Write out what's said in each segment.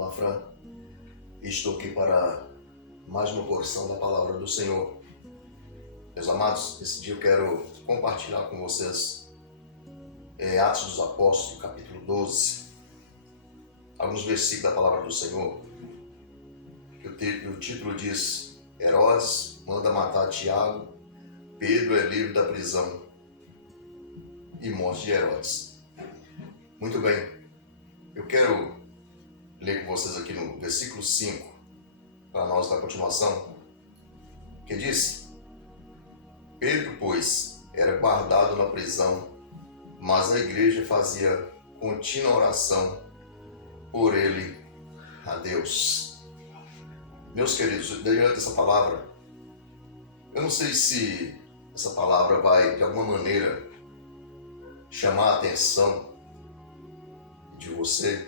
Mafran e estou aqui para mais uma porção da palavra do Senhor. Meus amados, esse dia eu quero compartilhar com vocês Atos dos Apóstolos, capítulo 12, alguns versículos da palavra do Senhor, que o título diz: Herodes manda matar Tiago, Pedro é livre da prisão e morte de Herodes. Muito bem, eu quero ler com vocês aqui no versículo 5, para nós dar continuação, que diz: Pedro, pois, era guardado na prisão, mas a igreja fazia contínua oração por ele a Deus. Meus queridos, diante dessa palavra, eu não sei se essa palavra vai, de alguma maneira, chamar a atenção de você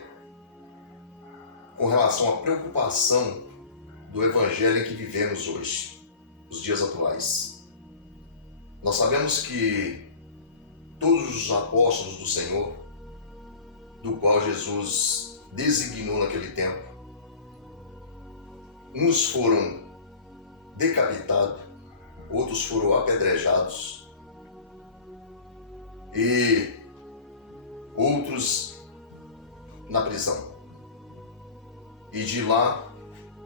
com relação à preocupação do evangelho em que vivemos hoje, nos dias atuais. Nós sabemos que todos os apóstolos do Senhor, do qual Jesus designou naquele tempo, uns foram decapitados, outros foram apedrejados e outros na prisão. E de lá,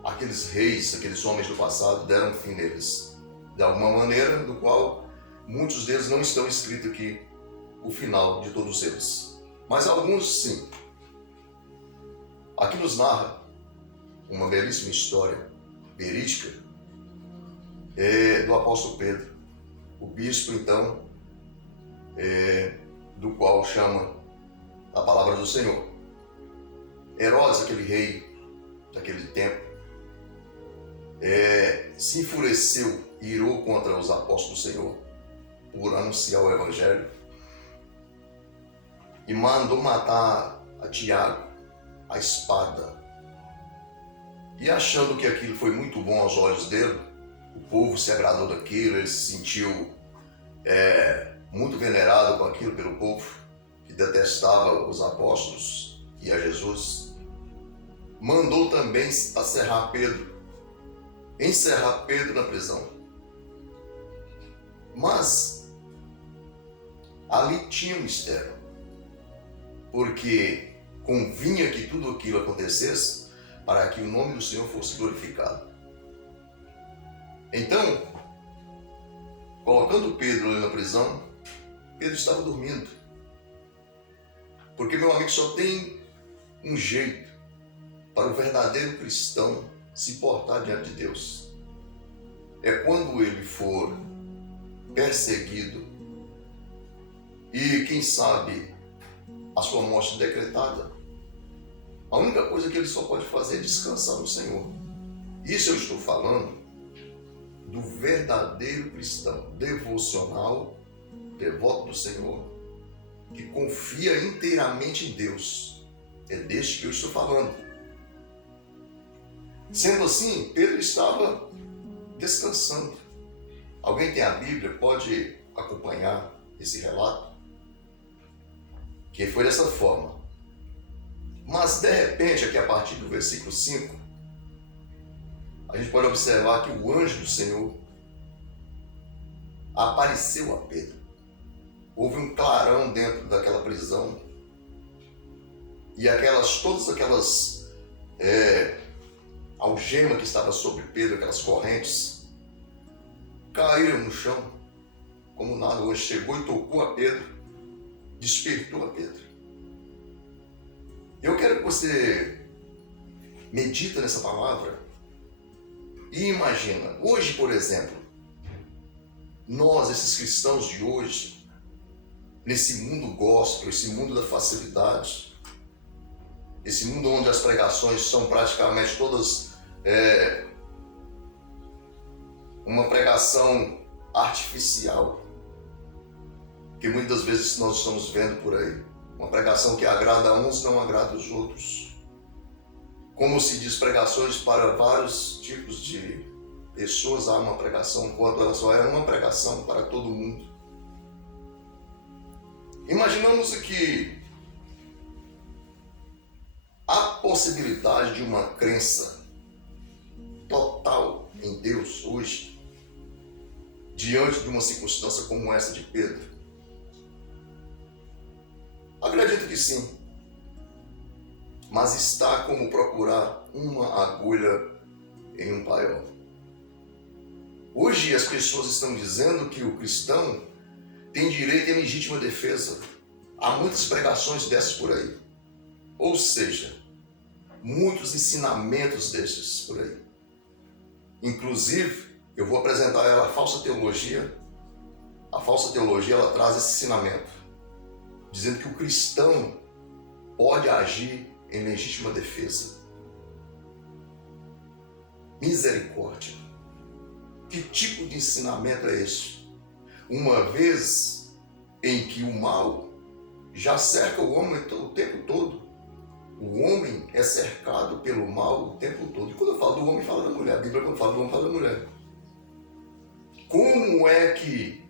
aqueles reis, aqueles homens do passado deram fim neles, de alguma maneira, do qual muitos deles não estão escritos aqui, o final de todos eles. Mas alguns sim. Aqui nos narra uma belíssima história verídica do apóstolo Pedro, o bispo então, do qual chama a palavra do Senhor. Herodes, aquele rei daquele tempo, se enfureceu e irou contra os apóstolos do Senhor por anunciar o evangelho e mandou matar a Tiago à espada. E achando que aquilo foi muito bom aos olhos dele, o povo se agradou daquilo, ele se sentiu muito venerado com aquilo pelo povo, que detestava os apóstolos e a Jesus. Mandou também encerrar Pedro na prisão. Mas ali tinha um mistério, porque convinha que tudo aquilo acontecesse para que o nome do Senhor fosse glorificado. Então, colocando Pedro ali na prisão, Pedro estava dormindo. Porque, meu amigo, só tem um jeito para o verdadeiro cristão se portar diante de Deus. É quando ele for perseguido e, quem sabe, a sua morte decretada. A única coisa que ele só pode fazer é descansar no Senhor. Isso eu estou falando do verdadeiro cristão devocional, devoto do Senhor, que confia inteiramente em Deus. É deste que eu estou falando. Sendo assim, Pedro estava descansando. Alguém tem a Bíblia? Pode acompanhar esse relato? Que foi dessa forma. Mas, de repente, aqui a partir do versículo 5, a gente pode observar que o anjo do Senhor apareceu a Pedro. Houve um clarão dentro daquela prisão e todas aquelas algemas que estavam sobre Pedro, aquelas correntes, caíram no chão, como nada. O anjo chegou e tocou a Pedro, despertou a Pedro. Eu quero que você medita nessa palavra e imagina, hoje, por exemplo, nós, esses cristãos de hoje, nesse mundo gospel, esse mundo da facilidade, esse mundo onde as pregações são praticamente todas uma pregação artificial, que muitas vezes nós estamos vendo por aí, uma pregação que agrada a uns e não agrada os outros. Como se diz, pregações para vários tipos de pessoas, há uma pregação, quando ela só é uma pregação para todo mundo. Imaginamos que há possibilidade de uma crença total em Deus hoje, diante de uma circunstância como essa de Pedro? Acredito que sim, mas está como procurar uma agulha em um paiol. Hoje as pessoas estão dizendo que o cristão tem direito à legítima defesa. Há muitas pregações dessas por aí. Ou seja, muitos ensinamentos desses por aí. Inclusive, eu vou apresentar ela a falsa teologia. A falsa teologia, ela traz esse ensinamento, dizendo que o cristão pode agir em legítima defesa. Misericórdia. Que tipo de ensinamento é esse? Uma vez em que o mal já cerca o homem o tempo todo. O homem é cercado pelo mal o tempo todo. E quando eu falo do homem, fala da mulher. A Bíblia, quando fala do homem, fala da mulher. Como é que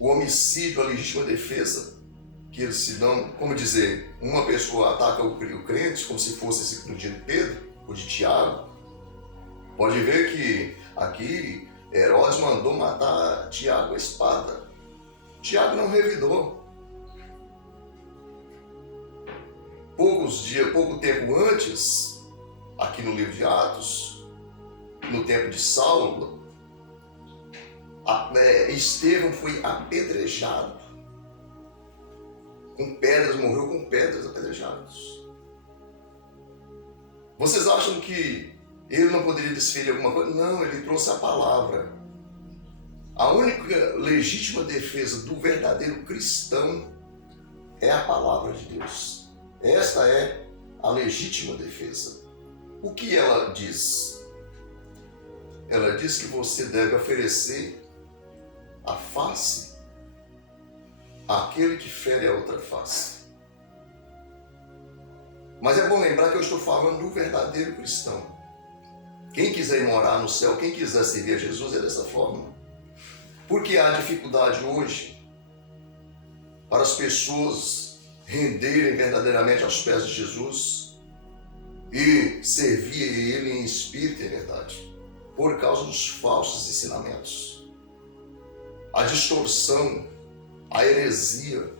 o homicídio, a legítima defesa, que eles se dão, como dizer, uma pessoa ataca o crente, como se fosse esse do dia de Pedro, ou de Tiago. Pode ver que aqui Herodes mandou matar Tiago à espada. Tiago não revidou. Pouco tempo antes, aqui no livro de Atos, no tempo de Saulo, Estevão foi apedrejado com pedras, morreu com pedras apedrejados. Vocês acham que ele não poderia desferir alguma coisa? Não, ele trouxe a palavra. A única legítima defesa do verdadeiro cristão é a palavra de Deus. Esta é a legítima defesa. O que ela diz? Ela diz que você deve oferecer a face àquele que fere a outra face. Mas é bom lembrar que eu estou falando do verdadeiro cristão. Quem quiser ir morar no céu, quem quiser servir a Jesus é dessa forma. Porque há dificuldade hoje para as pessoas renderem verdadeiramente aos pés de Jesus e servir a Ele em espírito e em verdade, por causa dos falsos ensinamentos. A distorção, a heresia,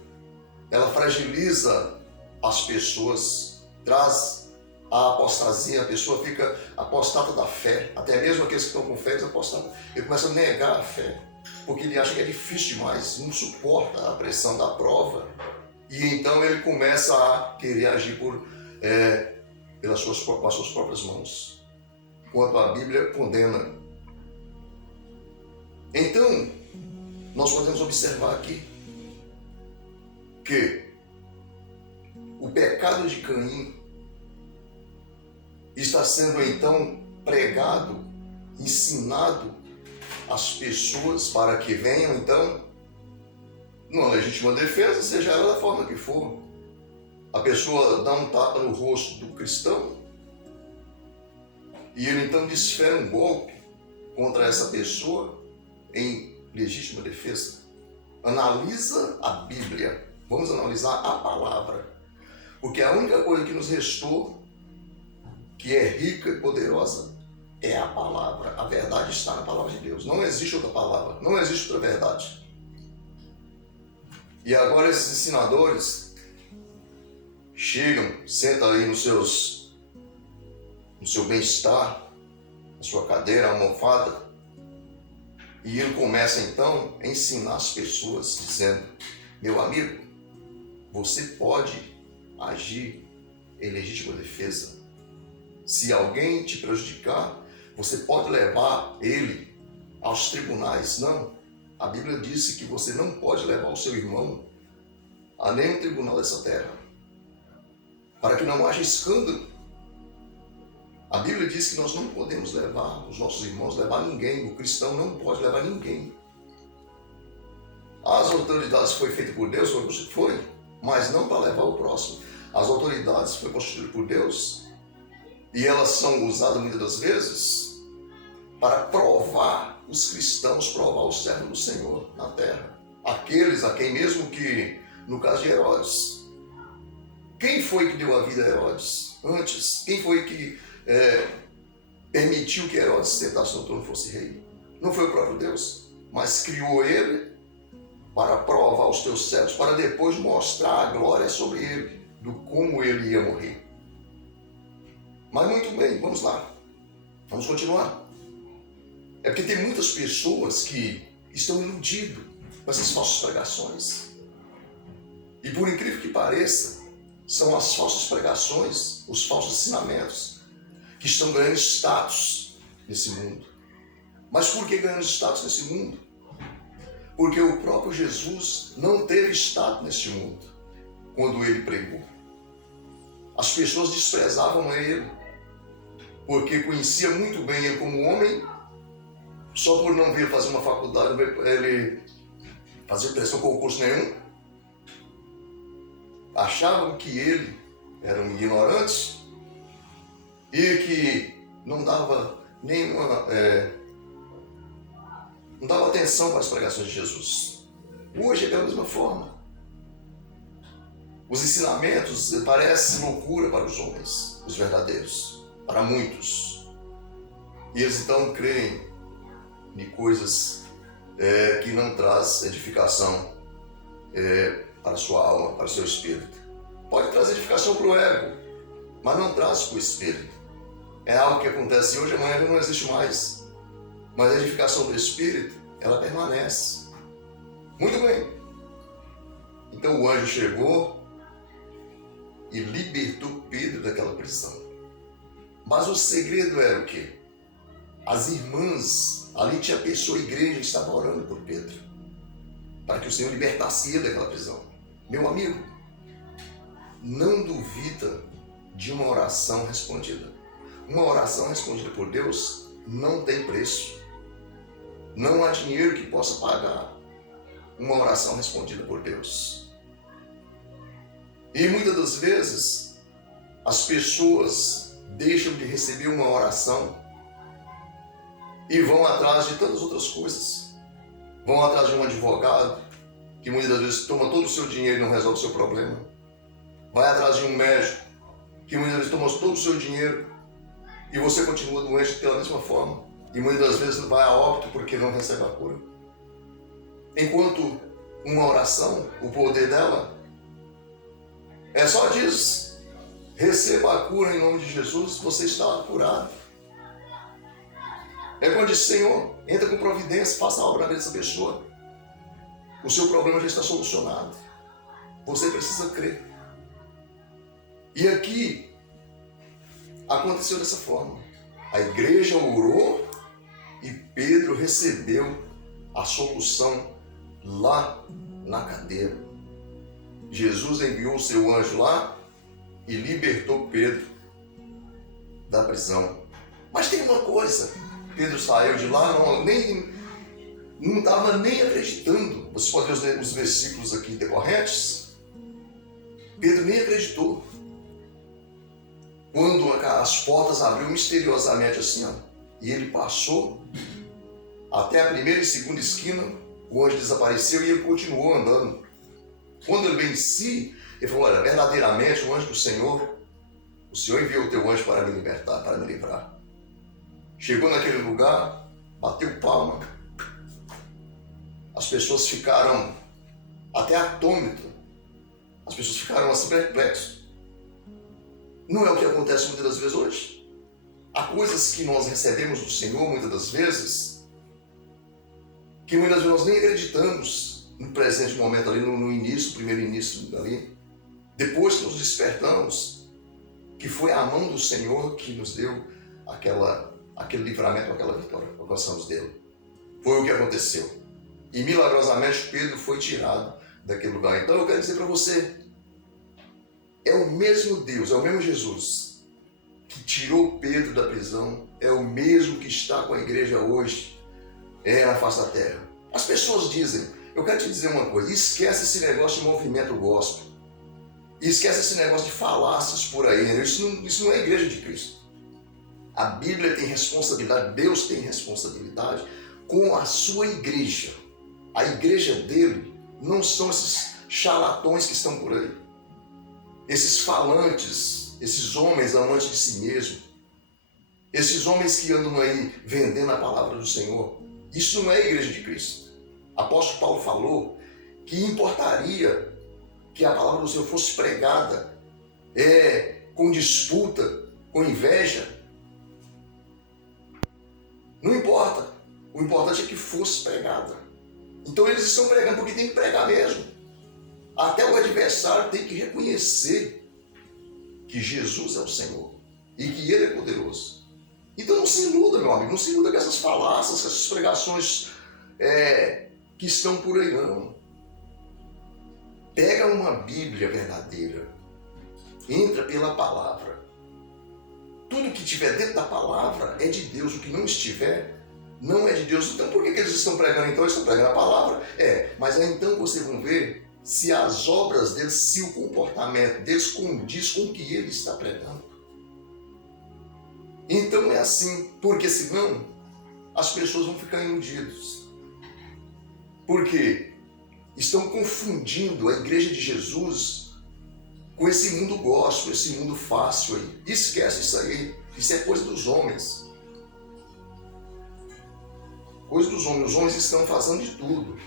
ela fragiliza as pessoas, traz a apostasia, a pessoa fica apostata da fé, até mesmo aqueles que estão com fé, eles apostatam, ele começa a negar a fé, porque ele acha que é difícil demais, não suporta a pressão da prova, e então ele começa a querer agir com as suas próprias mãos, enquanto a Bíblia condena. Então, nós podemos observar aqui que o pecado de Caim está sendo então pregado, ensinado às pessoas para que venham então numa legítima defesa, seja ela da forma que for. A pessoa dá um tapa no rosto do cristão e ele então desfere um golpe contra essa pessoa em legítima defesa. Analisa a Bíblia. Vamos analisar a palavra. Porque a única coisa que nos restou, que é rica e poderosa, é a palavra. A verdade está na palavra de Deus. Não existe outra palavra. Não existe outra verdade. E agora esses ensinadores chegam, sentam aí no seu bem-estar, na sua cadeira, almofada, e ele começa então a ensinar as pessoas, dizendo: meu amigo, você pode agir em legítima defesa. Se alguém te prejudicar, você pode levar ele aos tribunais. Não, a Bíblia disse que você não pode levar o seu irmão a nenhum tribunal dessa terra, para que não haja escândalo. A Bíblia diz que nós não podemos levar os nossos irmãos, levar ninguém. O cristão não pode levar ninguém. As autoridades foi feito por Deus, foi, mas não para levar o próximo. As autoridades foi constituídas por Deus e elas são usadas muitas das vezes para provar os cristãos, provar os servos do Senhor na terra. Aqueles a quem mesmo que, no caso de Herodes, Quem foi que deu a vida a Herodes antes? Quem foi que permitiu que Herodes sentasse no trono e fosse rei? Não foi o próprio Deus, mas criou ele para provar os teus servos, para depois mostrar a glória sobre ele, do como ele ia morrer. Mas muito bem, vamos lá. Vamos continuar. É porque tem muitas pessoas que estão iludidas com essas falsas pregações. E por incrível que pareça, são as falsas pregações, os falsos ensinamentos, que estão ganhando status nesse mundo. Mas por que ganhando status nesse mundo? Porque o próprio Jesus não teve status neste mundo quando ele pregou. As pessoas desprezavam ele, porque conhecia muito bem ele como homem, só por não ver fazer uma faculdade, não ver ele fazer pressão concurso nenhum. Achavam que ele era um ignorante e que não dava nenhuma não dava atenção para as pregações de Jesus. Hoje é da mesma forma. Os ensinamentos parecem loucura para os homens, os verdadeiros, para muitos. E eles então creem em coisas que não trazem edificação para a sua alma, para o seu espírito. Pode trazer edificação para o ego, mas não traz para o espírito. É algo que acontece hoje, amanhã não existe mais. Mas a edificação do espírito, ela permanece. Muito bem. Então o anjo chegou e libertou Pedro daquela prisão. Mas o segredo era o quê? As irmãs, ali tinha pessoa, a igreja estava orando por Pedro, para que o Senhor libertasse ele daquela prisão. Meu amigo, não duvida de uma oração respondida. Uma oração respondida por Deus não tem preço. Não há dinheiro que possa pagar uma oração respondida por Deus. E muitas das vezes as pessoas deixam de receber uma oração e vão atrás de tantas outras coisas. Vão atrás de um advogado que muitas das vezes toma todo o seu dinheiro e não resolve o seu problema. Vai atrás de um médico que muitas vezes toma todo o seu dinheiro e você continua doente pela mesma forma. E muitas das vezes vai a óbito porque não recebe a cura. Enquanto uma oração, o poder dela só diz: receba a cura em nome de Jesus, você está curado. É quando diz: Senhor, entra com providência, faça a obra na vida dessa pessoa. O seu problema já está solucionado. Você precisa crer. E aqui aconteceu dessa forma. A igreja orou e Pedro recebeu a solução lá na cadeia. Jesus enviou o seu anjo lá e libertou Pedro da prisão. Mas tem uma coisa, Pedro saiu de lá, não estava nem acreditando. Você pode ver os versículos aqui decorrentes. Pedro nem acreditou. Quando as portas abriu misteriosamente assim, e ele passou até a primeira e segunda esquina, o anjo desapareceu e ele continuou andando. Quando ele veio em si, ele falou: olha, verdadeiramente o anjo do Senhor, o Senhor enviou o teu anjo para me libertar, para me livrar. Chegou naquele lugar, bateu palma, as pessoas ficaram até atônitas, as pessoas ficaram assim perplexas. Não é o que acontece muitas das vezes hoje? Há coisas que nós recebemos do Senhor muitas das vezes, que muitas vezes nós nem acreditamos no presente momento ali, no início, primeiro início ali. Depois que nos despertamos, que foi a mão do Senhor que nos deu aquele livramento, aquela vitória, alcançamos dele. Foi o que aconteceu. E milagrosamente Pedro foi tirado daquele lugar. Então eu quero dizer para você, é o mesmo Deus, é o mesmo Jesus que tirou Pedro da prisão, é o mesmo que está com a igreja hoje, na face da terra. As pessoas dizem, eu quero te dizer uma coisa, esquece esse negócio de movimento gospel, esquece esse negócio de falácias por aí, né? Isso não é a igreja de Cristo. A Bíblia tem responsabilidade, Deus tem responsabilidade com a sua igreja. A igreja dele não são esses charlatões que estão por aí. esses falantes, esses homens amantes de si mesmo, esses homens que andam aí vendendo a palavra do Senhor. Isso não é a igreja de Cristo. Apóstolo Paulo falou que importaria que a palavra do Senhor fosse pregada com disputa, com inveja. Não importa. O importante é que fosse pregada. Então eles estão pregando porque tem que pregar mesmo. Até o adversário tem que reconhecer que Jesus é o Senhor e que Ele é poderoso. Então não se iluda, meu amigo, não se iluda com essas falácias, com essas pregações que estão por aí, não. Pega uma Bíblia verdadeira, entra pela palavra. Tudo que tiver dentro da palavra é de Deus, o que não estiver não é de Deus. Então por que eles estão pregando? Então eles estão pregando a palavra? Mas aí então vocês vão ver se as obras deles, se o comportamento deles condiz com o que ele está pregando. Então é assim, porque senão as pessoas vão ficar iludidas. Porque estão confundindo a igreja de Jesus com esse mundo gospel, esse mundo fácil aí. Esquece isso aí, isso é coisa dos homens. Coisa dos homens, os homens estão fazendo de tudo.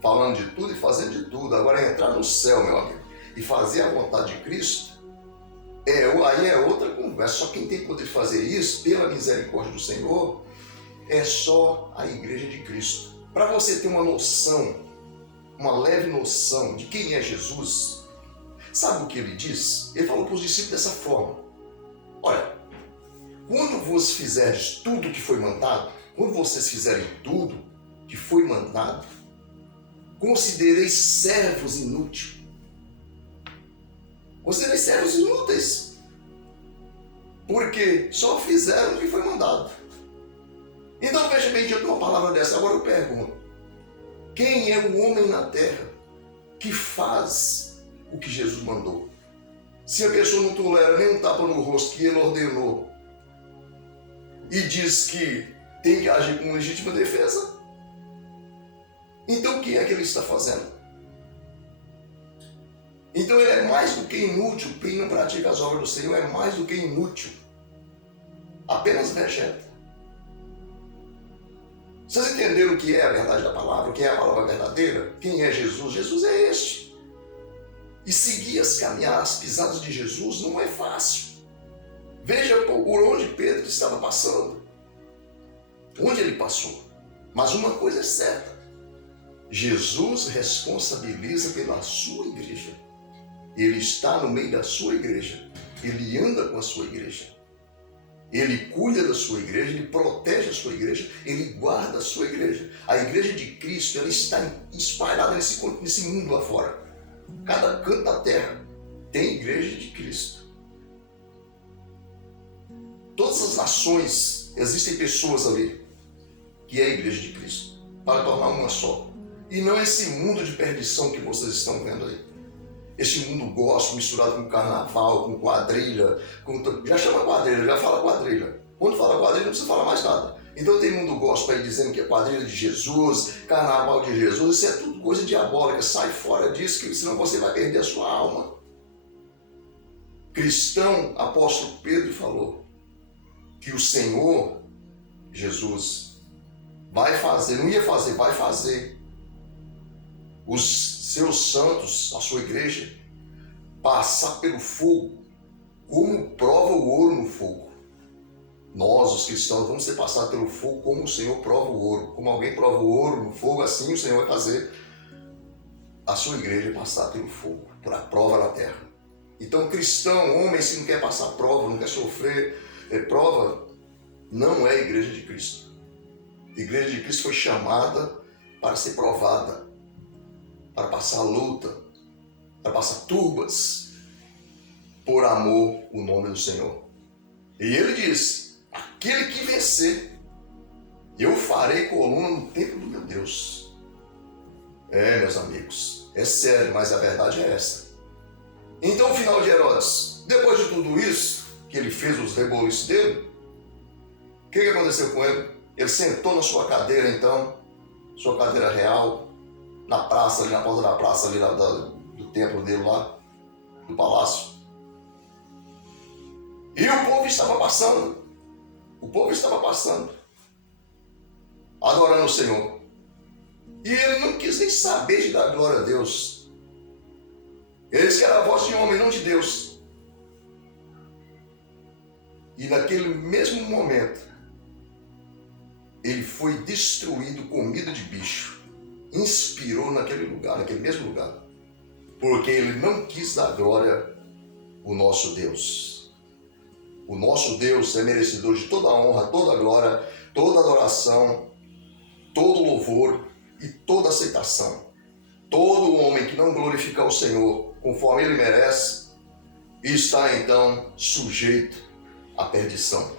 Falando de tudo e fazendo de tudo. Agora entrar no céu, meu amigo, e fazer a vontade de Cristo, aí é outra conversa. Só quem tem poder de fazer isso, pela misericórdia do Senhor, é só a igreja de Cristo. Para você ter uma noção, uma leve noção de quem é Jesus, sabe o que ele diz? Ele falou para os discípulos dessa forma: olha, quando vos fizerdes tudo que foi mandado, quando vocês fizerem tudo que foi mandado, considereis servos inúteis. Considereis servos inúteis. Porque só fizeram o que foi mandado. Então veja bem, diante de uma palavra dessa, agora eu pergunto: quem é o homem na terra que faz o que Jesus mandou? Se a pessoa não tolera nem um tapa no rosto que ele ordenou e diz que tem que agir com legítima defesa, então o que é que ele está fazendo? Então ele é mais do que inútil. Quem não pratica as obras do Senhor é mais do que inútil. Apenas vegeta. Vocês entenderam o que é a verdade da palavra? O que é a palavra verdadeira? Quem é Jesus? Jesus é este. E seguir caminhar as pisadas de Jesus não é fácil. Veja por onde Pedro estava passando. Onde ele passou. Mas uma coisa é certa: Jesus responsabiliza pela sua igreja. Ele está no meio da sua igreja. Ele anda com a sua igreja. Ele cuida da sua igreja, ele protege a sua igreja, ele guarda a sua igreja. A igreja de Cristo, ela está espalhada nesse mundo lá fora. Cada canto da terra tem igreja de Cristo. Todas as nações, existem pessoas ali que é a igreja de Cristo, para tornar uma só. E não esse mundo de perdição que vocês estão vendo aí. Esse mundo gospel misturado com carnaval, com quadrilha, já chama quadrilha, já fala quadrilha. Quando fala quadrilha não precisa falar mais nada. Então tem mundo gospel aí dizendo que é quadrilha de Jesus, carnaval de Jesus, isso é tudo coisa diabólica. Sai fora disso, que senão você vai perder a sua alma. Cristão, apóstolo Pedro falou que o Senhor Jesus vai fazer, não ia fazer, vai fazer os seus santos, a sua igreja, passar pelo fogo, como prova o ouro no fogo. Nós, os cristãos, vamos ser passados pelo fogo como o Senhor prova o ouro. Como alguém prova o ouro no fogo, assim o Senhor vai fazer a sua igreja passar pelo fogo, por a prova na terra. Então, cristão, homem, se não quer passar prova, não quer sofrer prova, não é a igreja de Cristo. A igreja de Cristo foi chamada para ser provada, para passar luta, para passar turbas, por amor o nome do Senhor. E ele diz: aquele que vencer, eu farei coluna no templo do meu Deus. Meus amigos, é sério, mas a verdade é essa. Então o final de Herodes, depois de tudo isso, que ele fez os reboliços dele, o que aconteceu com ele? Ele sentou na sua cadeira então, sua cadeira real, na praça, ali na porta da praça ali do templo dele lá, do palácio. E o povo estava passando. O povo estava passando, adorando o Senhor. E ele não quis nem saber de dar glória a Deus. Ele disse que era a voz de homem, não de Deus. E naquele mesmo momento, ele foi destruído, comido de bicho. Inspirou naquele lugar, naquele mesmo lugar. Porque ele não quis dar glória ao nosso Deus. O nosso Deus é merecedor de toda a honra, toda a glória, toda a adoração, todo o louvor e toda a aceitação. Todo homem que não glorificar o Senhor conforme ele merece, está então sujeito à perdição.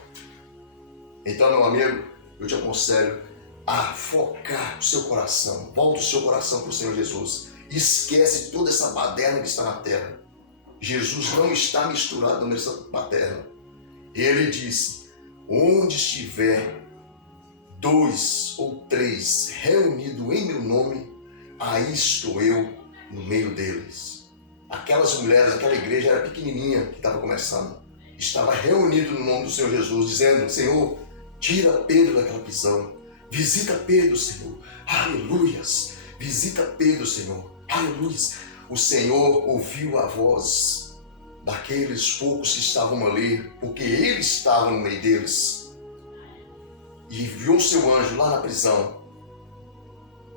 Então, meu amigo, eu te aconselho a focar o seu coração. Volta o seu coração para o Senhor Jesus. Esquece toda essa baderna que está na terra. Jesus não está misturado nessa baderna. Ele disse, onde estiver 2 ou 3 reunidos em meu nome, aí estou eu no meio deles. Aquelas mulheres, aquela igreja era pequenininha que estava começando. Estava reunido no nome do Senhor Jesus, dizendo, Senhor, tira Pedro daquela prisão. Visita Pedro, Senhor. Aleluias. Visita Pedro, Senhor. Aleluias. O Senhor ouviu a voz daqueles poucos que estavam ali, porque ele estava no meio deles, e enviou seu anjo lá na prisão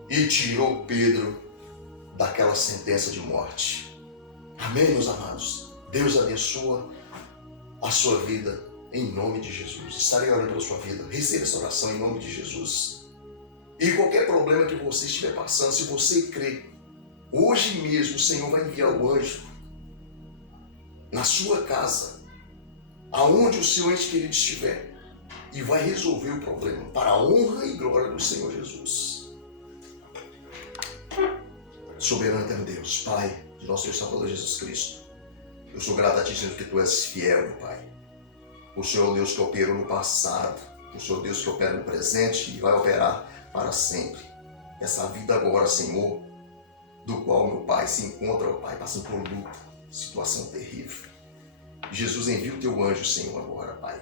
e tirou Pedro daquela sentença de morte. Amém, meus amados? Deus abençoa a sua vida em nome de Jesus. Estarei orando pela sua vida. Receba essa oração em nome de Jesus. E qualquer problema que você estiver passando, se você crê, hoje mesmo o Senhor vai enviar o anjo na sua casa, aonde o seu ente querido estiver, e vai resolver o problema para a honra e glória do Senhor Jesus. Soberano eterno Deus, Pai de nosso Deus Salvador Jesus Cristo, eu sou grato a Ti, Senhor, que Tu és fiel, meu Pai. O Senhor é o Deus que operou no passado, o Senhor é o Deus que opera no presente e vai operar para sempre. Essa vida agora, Senhor, do qual meu Pai se encontra, ó Pai, passando por luta, situação terrível. Jesus, envia o Teu anjo, Senhor, agora, Pai.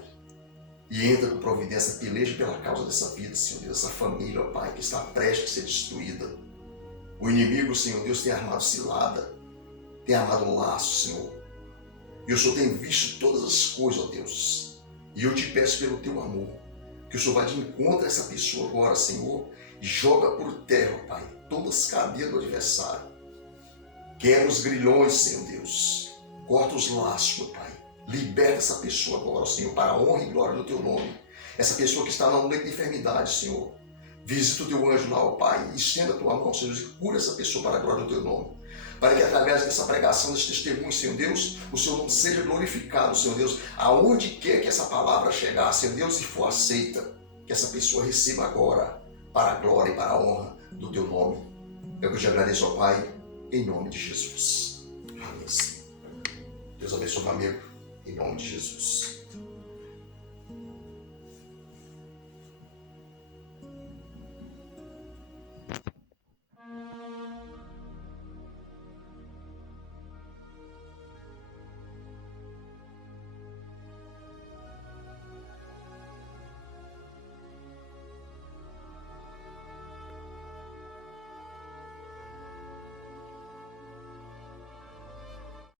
E entra com providência, peleja pela causa dessa vida, Senhor Deus, dessa família, ó Pai, que está prestes a ser destruída. O inimigo, Senhor Deus, tem armado cilada, tem armado laço, Senhor. E o Senhor tem visto todas as coisas, ó Deus. E eu te peço pelo Teu amor, que o Senhor vá de encontro a essa pessoa agora, Senhor, e joga por terra, ó Pai, todas as cadeias do adversário. Quebra os grilhões, Senhor Deus. Corta os laços, meu Pai. Liberta essa pessoa agora, Senhor, para a honra e glória do Teu nome. Essa pessoa que está no leito de enfermidade, Senhor. Visita o Teu anjo lá, ó Pai, e estenda a Tua mão, Senhor, e cura essa pessoa para a glória do Teu nome. Para que através dessa pregação, desse testemunho, Senhor Deus, o Seu nome seja glorificado, Senhor Deus, aonde quer que essa palavra chegar, Senhor Deus, e for aceita, que essa pessoa receba agora, para a glória e para a honra do Teu nome. Eu te agradeço, ó Pai, em nome de Jesus. Amém. Deus abençoe, meu amigo, em nome de Jesus.